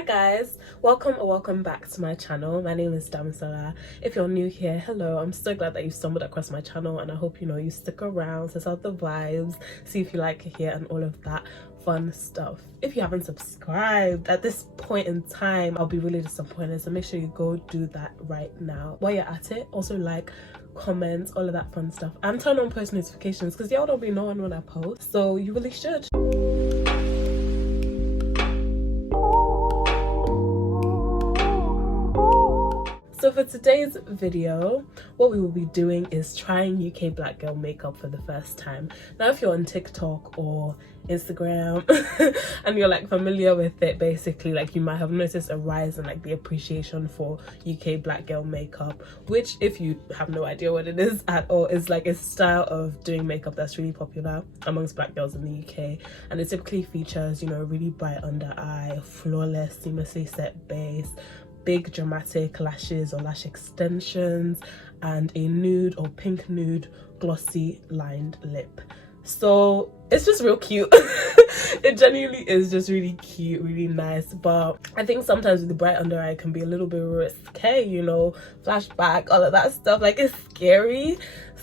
Hi guys, welcome or welcome back to my channel. My name is Damisola. If you're new here, hello. I'm so glad that you stumbled across my channel, and I hope you stick around, test out the vibes, see if you like it here and all of that fun stuff. If you haven't subscribed at this point in time, I'll be really disappointed, so make sure you go do that right now. While you're at it, also like, comment, all of that fun stuff, and turn on post notifications because y'all don't be knowing when I post, so you really should. So for today's video, what we will be doing is trying UK black girl makeup for the first time. Now if you're on TikTok or Instagram and you're like familiar with it, basically like you might have noticed a rise in like the appreciation for UK black girl makeup, which if you have no idea what it is at all, is like a style of doing makeup that's really popular amongst black girls in the UK, and it typically features a really bright under eye, flawless seamlessly set base, big dramatic lashes or lash extensions, and a nude or pink nude glossy lined lip. So it's just real cute. It genuinely is just really cute, really nice, but I think sometimes with the bright under eye can be a little bit risque, flashback, all of that stuff, like it's scary,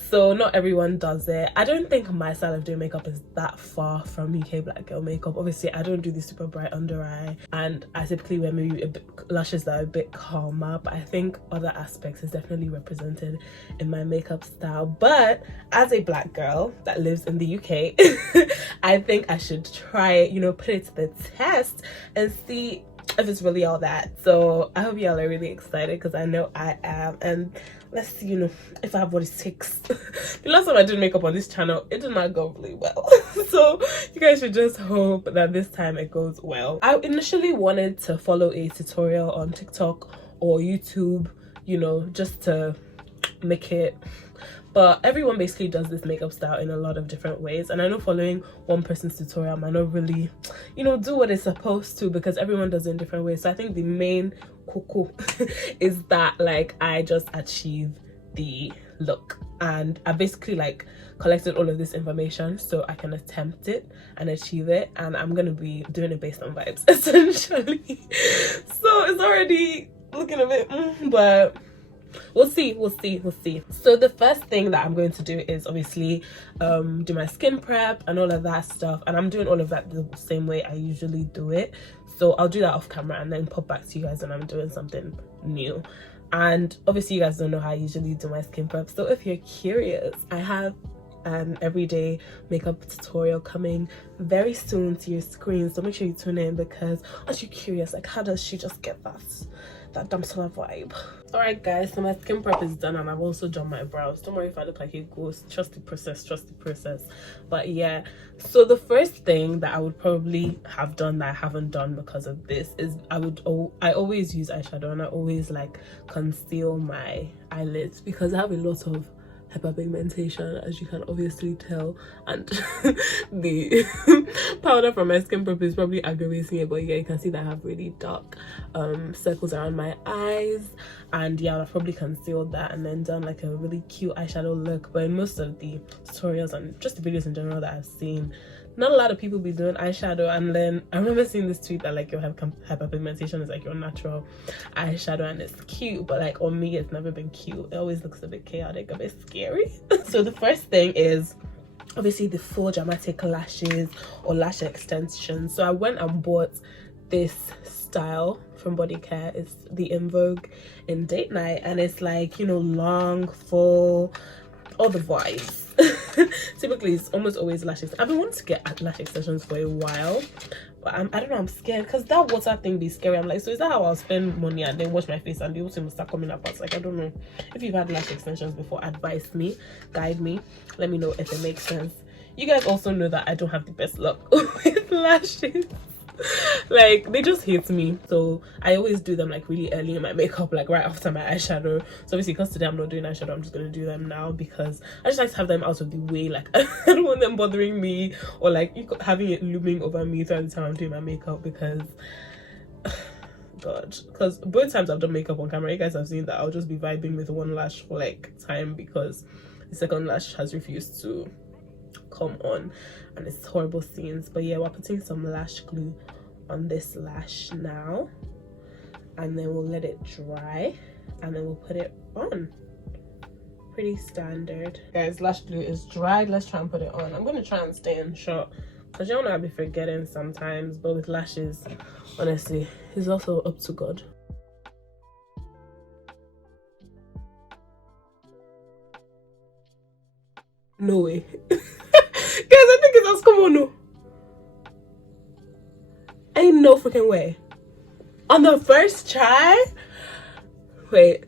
so not everyone does it. I don't think my style of doing makeup is that far from UK black girl makeup. Obviously I don't do the super bright under eye, and I typically wear maybe lashes that are a bit calmer, but I think other aspects is definitely represented in my makeup style. But as a black girl that lives in the UK, I think I should try it, put it to the test and see if it's really all that. So I hope y'all are really excited, because I know I am, and let's see if I have what it takes. The last time I did makeup on this channel, it did not go really well. So you guys should just hope that this time it goes well. I initially wanted to follow a tutorial on TikTok or YouTube, just to make it, but everyone basically does this makeup style in a lot of different ways, and I know following one person's tutorial might not really do what it's supposed to, because everyone does it in different ways. So I think the main cocoa is that like I just achieve the look, and I basically like collected all of this information so I can attempt it and achieve it, and I'm gonna be doing it based on vibes essentially. So it's already looking a bit but we'll see. So the first thing that I'm going to do is obviously do my skin prep and all of that stuff, and I'm doing all of that the same way I usually do it, so I'll do that off camera and then pop back to you guys when I'm doing something new. And obviously you guys don't know how I usually do my skin prep, so if you're curious, I have an everyday makeup tutorial coming very soon to your screen, so make sure you tune in, because aren't you curious, like how does she just get that Damisola vibe? Alright guys, so my skin prep is done, and I've also done my brows. Don't worry if I look like a ghost, trust the process. But yeah, so the first thing that I would probably have done that I haven't done because of this is I always use eyeshadow, and I always like conceal my eyelids because I have a lot of hyperpigmentation, as you can obviously tell, and the powder from my skin prep is probably aggravating it, but yeah, you can see that I have really dark circles around my eyes, and yeah, I've probably concealed that and then done like a really cute eyeshadow look. But in most of the tutorials and just the videos in general that I've seen, not a lot of people be doing eyeshadow. And then I remember seeing this tweet that like your hyperpigmentation is like your natural eyeshadow and it's cute, but like on me it's never been cute. It always looks a bit chaotic, a bit scary. So the first thing is obviously the full dramatic lashes or lash extensions. So I went and bought this style from Body Care. It's the Invogue in Date Night, and it's like long, full, all the vibes. Typically it's almost always lashes. I've been wanting to get lash extensions for a while, but I don't know, I'm scared because that water thing be scary. I'm like, so is that how I'll spend money and then wash my face and the whole thing will start coming apart? Like, I don't know. If you've had lash extensions before, advise me, guide me, let me know if it makes sense. You guys also know that I don't have the best luck with lashes. Like, they just hate me, so I always do them like really early in my makeup, like right after my eyeshadow. So obviously because today I'm not doing eyeshadow, I'm just gonna do them now because I just like to have them out of the way. Like I don't want them bothering me or like having it looming over me throughout the time I'm doing my makeup, because god, because both times I've done makeup on camera, you guys have seen that I'll just be vibing with one lash for like time because the second lash has refused to come on and it's horrible scenes. But yeah, we're putting some lash glue on this lash now. and then we'll let it dry, and then we'll put it on. Pretty standard. Guys, lash glue is dried. Let's try and put it on. I'm gonna try and stay in shot because you know I'll be forgetting sometimes, but with lashes, honestly, it's also up to God. No way. Guys, I think it's us. Come on, no. Ain't no freaking way. On the first try? Wait.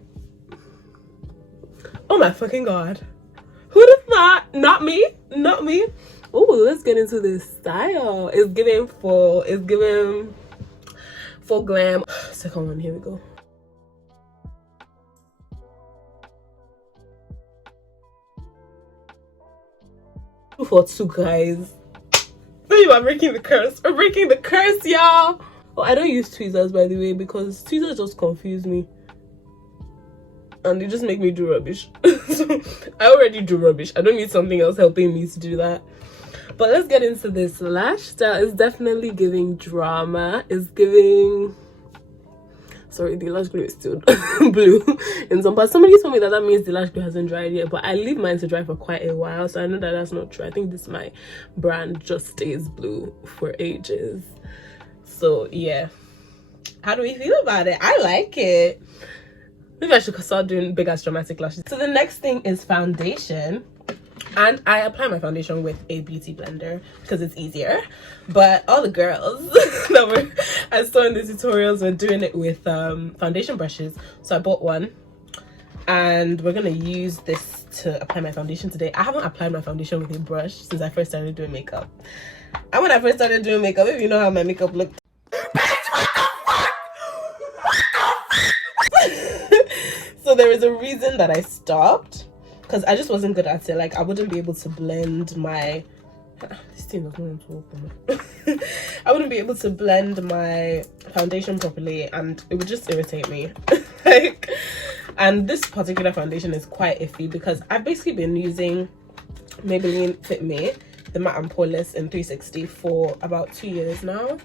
Oh my fucking God. Who'd have thought? Not me. Not me. Oh, let's get into this style. It's giving full glam. Second one, here we go. For two, guys. I'm breaking the curse. We're breaking the curse, y'all. Oh, I don't use tweezers, by the way, because tweezers just confuse me. And they just make me do rubbish. So I already do rubbish. I don't need something else helping me to do that. But let's get into this lash style. It's definitely giving drama. It's giving... Sorry, the lash glue is still blue in some parts. Somebody told me that means the lash glue hasn't dried yet, but I leave mine to dry for quite a while, so I know that that's not true. I think this my brand just stays blue for ages. So yeah, how do we feel about it? I like it. Maybe I should start doing big ass dramatic lashes. So the next thing is foundation. And I apply my foundation with a beauty blender because it's easier. But all the girls that I saw in the tutorials were doing it with foundation brushes. So I bought one. And we're going to use this to apply my foundation today. I haven't applied my foundation with a brush since I first started doing makeup. And when I first started doing makeup, if you know how my makeup looked. So there is a reason that I stopped. Because I just wasn't good at it. Like, I wouldn't be able to blend my... This thing doesn't want to open. I wouldn't be able to blend my foundation properly, and it would just irritate me. Like, and this particular foundation is quite iffy because I've basically been using Maybelline Fit Me, the matte and poreless in 360 for about 2 years now.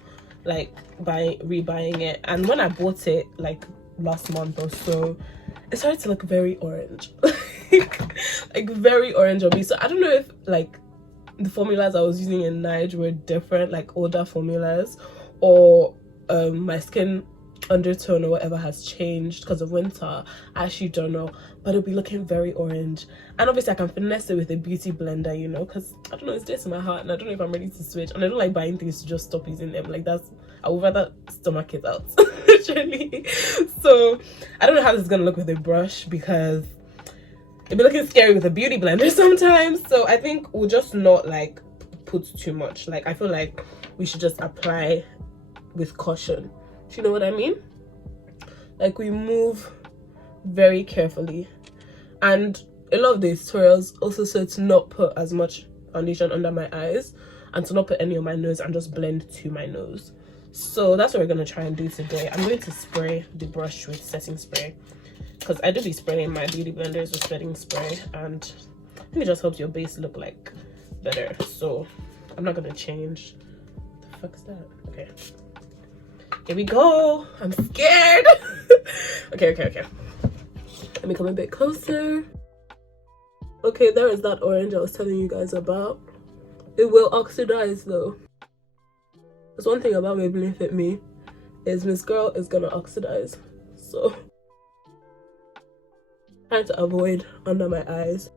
Like, by rebuying it. And when I bought it, like, last month or so, it started to look very orange. Like very orange on me. So I don't know if like the formulas I was using in Nige were different, like older formulas, or my skin undertone or whatever has changed because of winter. I actually don't know, but it'll be looking very orange. And obviously I can finesse it with a beauty blender, you know, because I don't know, it's just in my heart and I don't know if I'm ready to switch. And I don't like buying things to just stop using them. Like, that's, I would rather stomach it out. Literally. So I don't know how this is gonna look with a brush because it'd be looking scary with a beauty blender sometimes. So I think we'll just not like put too much. Like, I feel like we should just apply with caution. Do you know what I mean? Like, we move very carefully. And a lot of the tutorials also said to not put as much foundation under my eyes and to not put any on my nose and just blend to my nose. So that's what we're going to try and do today. I'm going to spray the brush with setting spray because I do be spraying my beauty blenders with setting spray, and I think it just helps your base look like better. So I'm not going to change. What the fuck is that? Okay. Here we go. I'm scared. Okay. Let me come a bit closer. Okay, there is that orange I was telling you guys about. It will oxidize though. There's one thing about Maybelline Fit Me is Miss Girl is gonna oxidize. So trying to avoid under my eyes.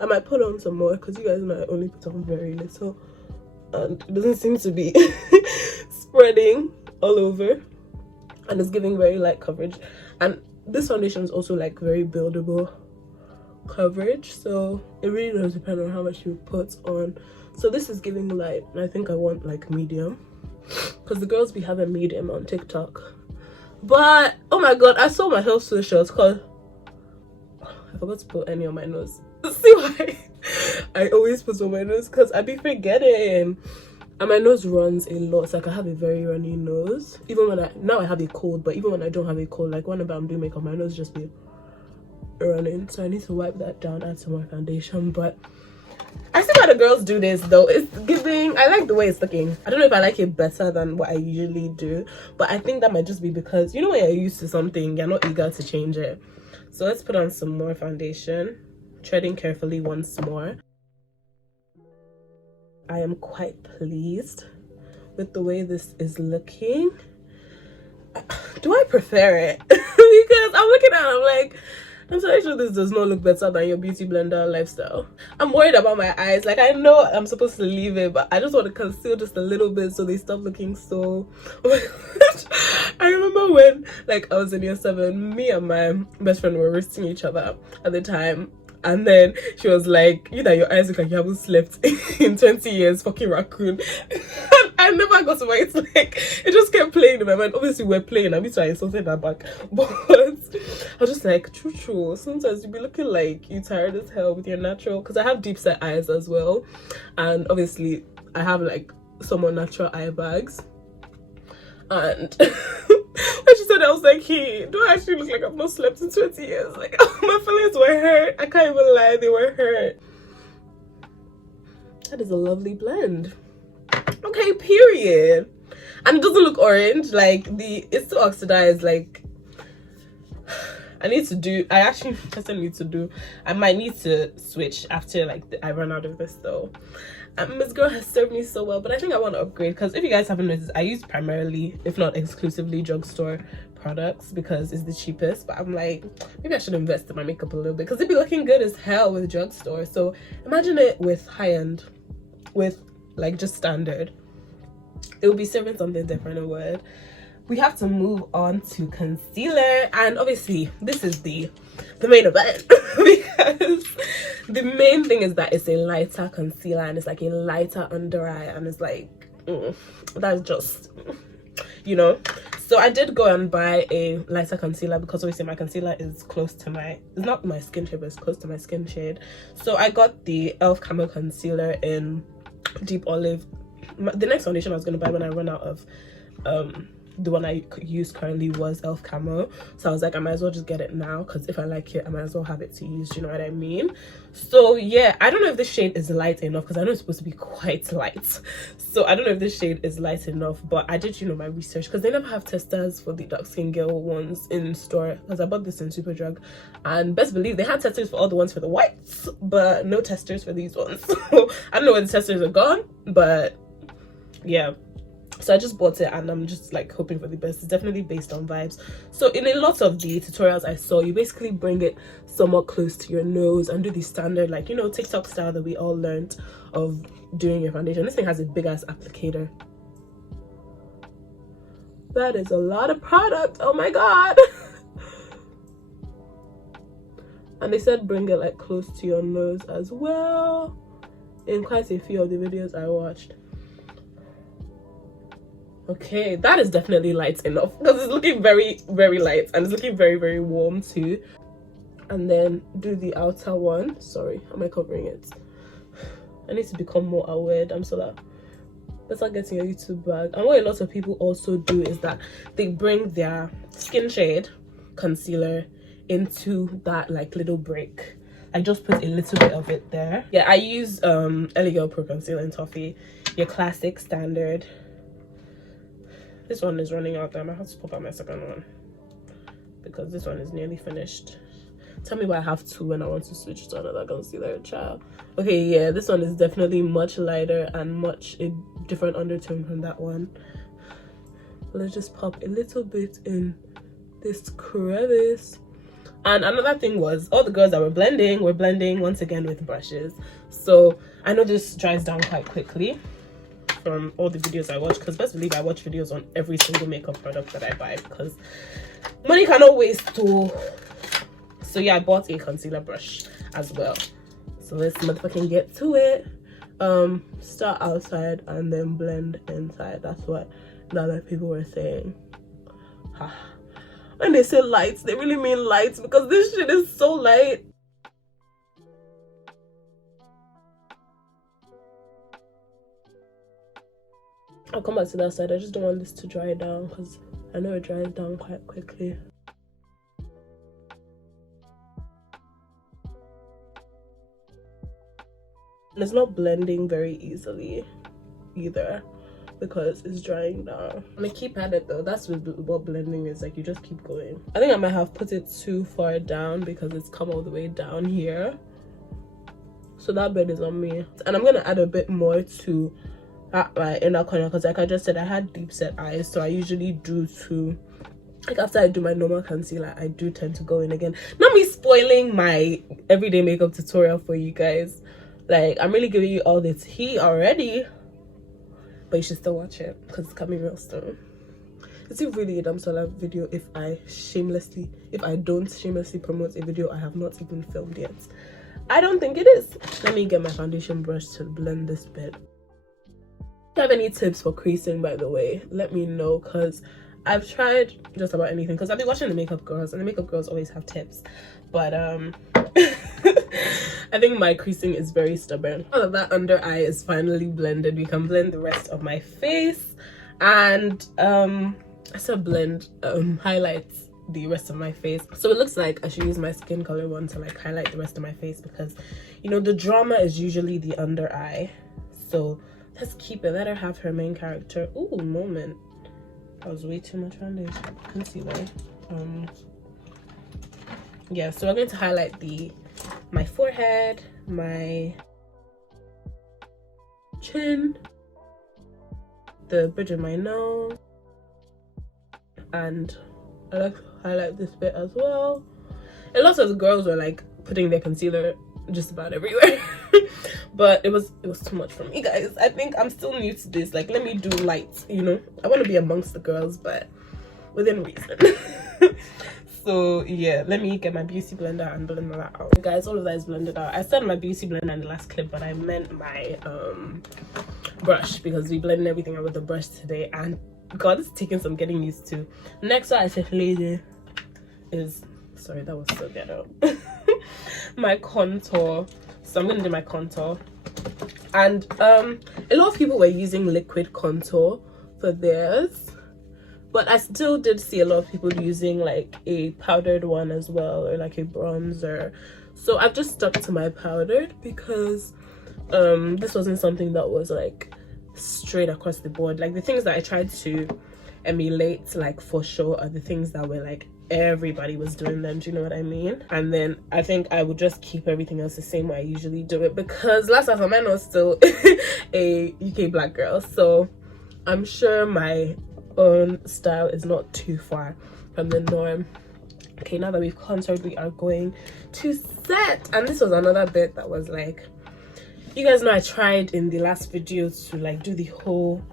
I might put on some more because you guys know I only put on very little and it doesn't seem to be spreading all over, and it's giving very light coverage. And this foundation is also like very buildable coverage, so it really does depend on how much you put on. So this is giving light, and I think I want like medium because the girls be having medium on TikTok. But oh my god, I saw my health social because I forgot to put any on my nose. See why I always put on my nose? Because I be forgetting, and my nose runs a lot. So like, I have a very runny nose. Even when now I have a cold, but even when I don't have a cold, like whenever I'm doing makeup, my nose just be running. So I need to wipe that down, add some more foundation. But I see why the girls do this though. It's giving, I like the way it's looking. I don't know if I like it better than what I usually do, but I think that might just be because, you know, when you're used to something, you're not eager to change it. So let's put on some more foundation, treading carefully once more. I am quite pleased with the way this is looking. Do I prefer it? Because I'm looking at it, I'm like, I'm so sure this does not look better than your beauty blender lifestyle. I'm worried about my eyes. Like, I know I'm supposed to leave it, but I just want to conceal just a little bit so they stop looking so... Oh my gosh. I remember when, like, I was in year 7, me and my best friend were roasting each other at the time. And then she was like, you know, your eyes look like you haven't slept in 20 years, fucking raccoon. I never got to my, it's like, it just kept playing in my mind. Obviously, we're playing, I mean, so I insulted her back. But I was just like, true. Sometimes you be looking like you tired as hell with your natural, because I have deep set eyes as well. And obviously, I have like somewhat natural eye bags. And when she said that, I was like, hey, do I actually look like I've not slept in 20 years? Like, my feelings were hurt. I can't even lie, they were hurt. That is a lovely blend. Okay, period. And it doesn't look orange. Like, it's still oxidized. Like, I might need to switch after like I run out of this though. Miss Girl has served me so well, but I think I want to upgrade, because if you guys haven't noticed, I use primarily, if not exclusively, drugstore products because it's the cheapest. But I'm like, maybe I should invest in my makeup a little bit, because it'd be looking good as hell with drugstore. So imagine it with high-end, with like just standard. It would be serving something different. It would. We have to move on to concealer, and obviously this is the main event because the main thing is that it's a lighter concealer and it's like a lighter under eye, and it's like that's just, you know. So I did go and buy a lighter concealer because obviously my concealer is close to my, it's not my skin shade, but it's close to my skin shade. So I got the e.l.f. Camo concealer in deep olive. The next foundation I was going to buy when I run out of the one I use currently was e.l.f. Camo, so I was like, I might as well just get it now, because if I like it, I might as well have it to use, you know what I mean? So yeah, I don't know if this shade is light enough, because I know it's supposed to be quite light, so I don't know if this shade is light enough. But I did, you know, my research, because they never have testers for the dark skin girl ones in store, because I bought this in Superdrug, and best believe they had testers for all the ones for the whites, but no testers for these ones. So I don't know where the testers are gone, but yeah. So I just bought it, and I'm just like hoping for the best. It's definitely based on vibes. So in a lot of the tutorials I saw, you basically bring it somewhat close to your nose and do the standard, like, you know, TikTok style that we all learned of doing your foundation. This thing has a big ass applicator. That is a lot of product. Oh my god. And they said bring it like close to your nose as well in quite a few of the videos I watched. Okay, that is definitely light enough, because it's looking very, very light, and it's looking very, very warm too. And then do the outer one. Sorry, am I covering it? I need to become more aware. I'm so that that's not getting a YouTube bag. And what a lot of people also do is that they bring their skin shade concealer into that like little break. I just put a little bit of it there. Yeah, I use Elegant Pro Concealer in Toffee, your classic standard. This one is running out. I might have to pop out my second one because this one is nearly finished. Tell me why I have two when I want to switch to another concealer, child. Okay, yeah, this one is definitely much lighter and much a different undertone from that one. Let's just pop a little bit in this crevice. And another thing was, all the girls that were blending once again with brushes. So I know this dries down quite quickly from all the videos I watch, because best believe I watch videos on every single makeup product that I buy, because money cannot waste too. So yeah, I bought a concealer brush as well. So let's motherfucking get to it. Start outside and then blend inside. That's what the other people were saying. When they say lights, they really mean lights, because this shit is so light. I'll come back to that side. I just don't want this to dry down, because I know it dries down quite quickly. And it's not blending very easily either because it's drying down. I'm gonna keep at it though. That's what blending is like. You just keep going. I think I might have put it too far down because it's come all the way down here. So that bit is on me. And I'm gonna add a bit more to my inner corner because like I just said, I had deep set eyes, so I usually do too. Like after I do my normal concealer, I do tend to go in again. Not me spoiling my everyday makeup tutorial for you guys. Like I'm really giving you all the tea already, but you should still watch it because it's coming real soon. Is it really a Damsela video if I don't shamelessly promote a video I have not even filmed yet? I don't think it is. Let me get my foundation brush to blend this bit. If you have any tips for creasing, by the way, let me know because I've tried just about anything because I've been watching the makeup girls and the makeup girls always have tips, but I think my creasing is very stubborn. Now that that under eye is finally blended, we can blend the rest of my face, and I said blend highlights the rest of my face. So it looks like I should use my skin color one to like highlight the rest of my face because you know the drama is usually the under eye. So let's keep it. Let her have her main character. Ooh, moment. That was way too much foundation. Concealer. Yeah, so I'm going to highlight my forehead, my chin, the bridge of my nose, and I like to highlight this bit as well. A lot of the girls were like putting their concealer just about everywhere. But it was too much for me, guys. I think I'm still new to this. Like, let me do light, you know. I want to be amongst the girls, but within reason. So yeah, let me get my beauty blender and blend that out. Guys, all of that is blended out. I said my beauty blender in the last clip, but I meant my brush because we blended everything out with the brush today, and God, it's taking some getting used to. Next one I especially is, sorry, that was so ghetto. My contour. So I'm gonna do my contour, and a lot of people were using liquid contour for theirs, but I still did see a lot of people using like a powdered one as well, or like a bronzer. So I've just stuck to my powdered because this wasn't something that was like straight across the board. Like the things that I tried to emulate, like for sure, are the things that were like everybody was doing them, do you know what I mean? And then I think I would just keep everything else the same way I usually do it because last time I was still a UK black girl, so I'm sure my own style is not too far from the norm. Okay, now that we've contoured, we are going to set, and this was another bit that was like, you guys know I tried in the last video to like do the whole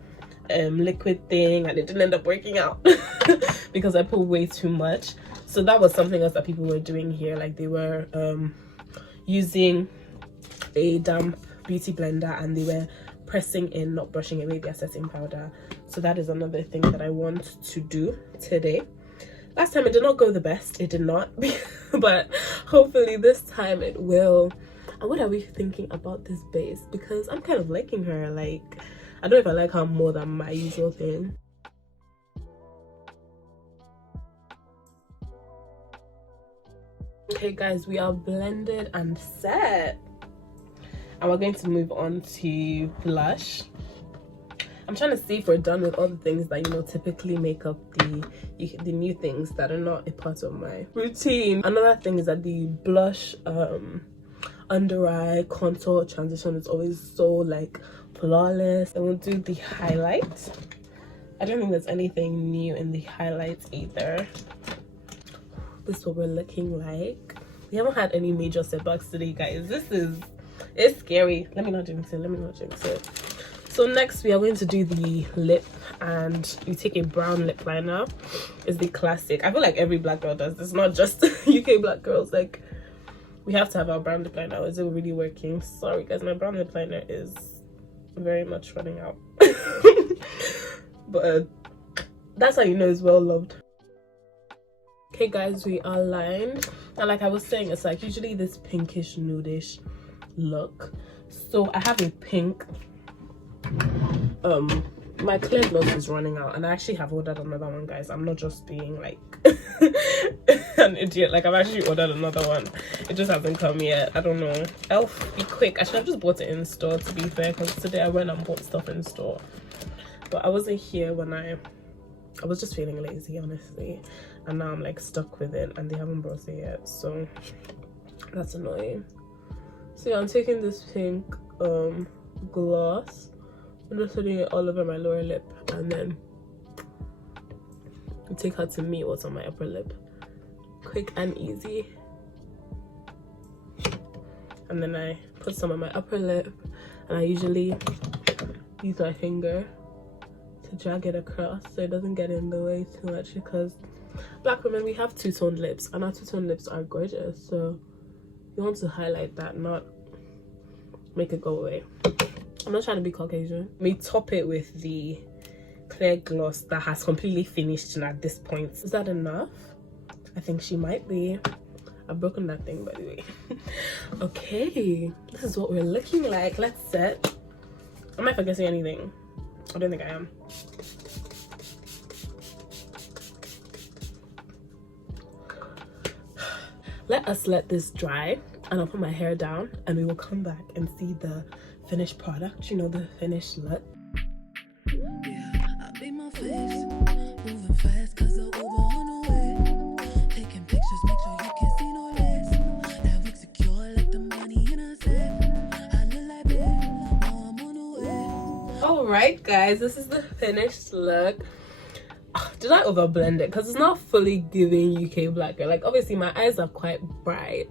liquid thing, and it didn't end up working out because I put way too much. So that was something else that people were doing here. Like they were using a damp beauty blender and they were pressing in, not brushing away their setting powder. So that is another thing that I want to do today. Last time it did not go the best, it did not, but hopefully this time it will. And what are we thinking about this base? Because I'm kind of liking her. Like, I don't know if I like her more than my usual thing. Okay guys, we are blended and set, and we're going to move on to blush. I'm trying to see if we're done with all the things that, you know, typically make up the new things that are not a part of my routine. Another thing is that the blush under eye contour transition is always so like flawless. And we'll do the highlights. I don't think there's anything new in the highlights either. This is what we're looking like. We haven't had any major setbacks today, guys. It's scary. Let me not jinx it. So next we are going to do the lip, and you take a brown lip liner. It's the classic. I feel like every black girl does this, not just UK black girls. Like, we have to have our brown lip liner. Is it really working? Sorry guys, my brown lip liner is very much running out. But that's how you know it's well loved. Okay guys, we are lined, and like I was saying, it's like usually this pinkish nudish look. So I have a pink my clear gloss is running out, and I actually have ordered another one, guys. I'm not just being like an idiot. Like, I've actually ordered another one. It just hasn't come yet. I don't know. Elf, be quick. I should have just bought it in store, to be fair, because today I went and bought stuff in store, but I wasn't here when I was just feeling lazy, honestly, and now I'm like stuck with it and they haven't brought it yet, so that's annoying. So yeah, I'm taking this pink gloss. I'm just putting it all over my lower lip, and then I take her to meet what's on my upper lip. Quick and easy. And then I put some on my upper lip, and I usually use my finger to drag it across so it doesn't get in the way too much, because black women, we have two-toned lips, and our two-toned lips are gorgeous, so you want to highlight that, not make it go away. I'm not trying to be Caucasian. We top it with the clear gloss that has completely finished, and at this point, is that enough? I think she might be. I've broken that thing, by the way. Okay, this is what we're looking like. Let's set. Am I forgetting anything? I don't think I am. Let us let this dry, and I'll put my hair down, and we will come back and see the finished product, you know, the finished look. Yeah, I beat my face, moving fast cause the Uber on the way. Taking pictures, make sure you can see no less. That we secure like the money in a safe. I look like babe, now I'm on the way. Alright guys, this is the finished look. Did I overblend it? Because it's not fully giving UK black girl. Like, obviously my eyes are quite bright,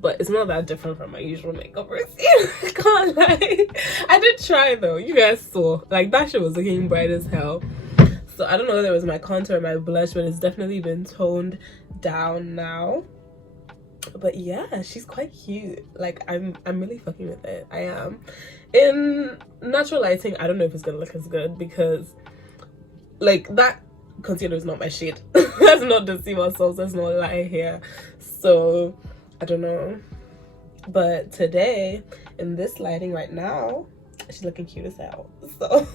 but it's not that different from my usual makeup routine. I can't lie. I did try though. You guys saw. Like, that shit was looking bright as hell. So I don't know whether it was my contour or my blush, but it's definitely been toned down now. But yeah, she's quite cute. Like, I'm really fucking with it. I am. In natural lighting, I don't know if it's gonna look as good, because like, that concealer is not my shade. Let's not deceive ourselves. Let's not lie here. So I don't know, but today in this lighting right now, she's looking cute as hell. So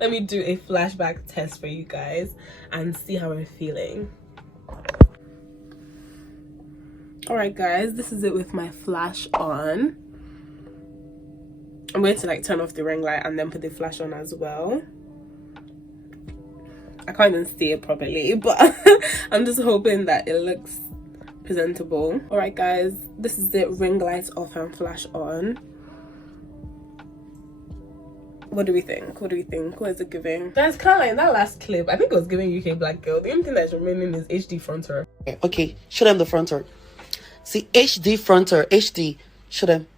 let me do a flashback test for you guys and see how we're feeling. All right guys, this is it with my flash on. I'm going to like turn off the ring light and then put the flash on as well. I can't even see it properly, but I'm just hoping that it looks presentable. All right guys, this is it, ring light off and flash on. What do we think? What do we think? What is it giving? Guys, kind of like in that last clip, I think it was giving UK black girl. The only thing that's remaining is HD fronter. Okay, show them the fronter. See, HD fronter, HD. Show them.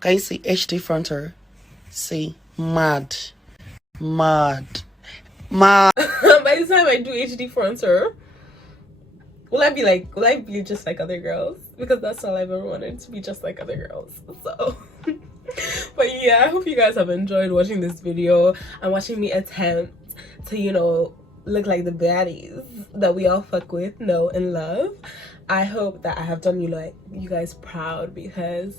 Can you see HD fronter? See, mad. By the time I do HD fronter, will I be just like other girls? Because that's all I've ever wanted, to be just like other girls. So but yeah, I hope you guys have enjoyed watching this video and watching me attempt to, you know, look like the baddies that we all fuck with, know and love. I hope that I have done you guys proud, because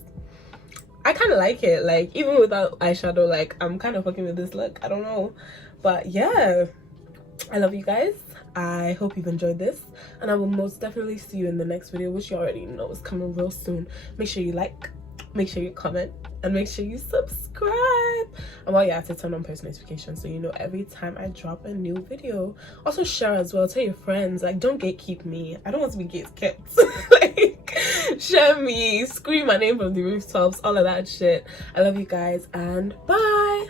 I kind of like it. Like, even without eyeshadow, like, I'm kind of fucking with this look. I don't know, but yeah, I love you guys. I hope you've enjoyed this, and I will most definitely see you in the next video, which you already know is coming real soon. Make sure you like, make sure you comment, and make sure you subscribe. And while you're at it, turn on post notifications so you know every time I drop a new video. Also share as well, tell your friends. Like, don't gatekeep me. I don't want to be gatekept. Like, share me, scream my name from the rooftops, all of that shit. I love you guys, and bye.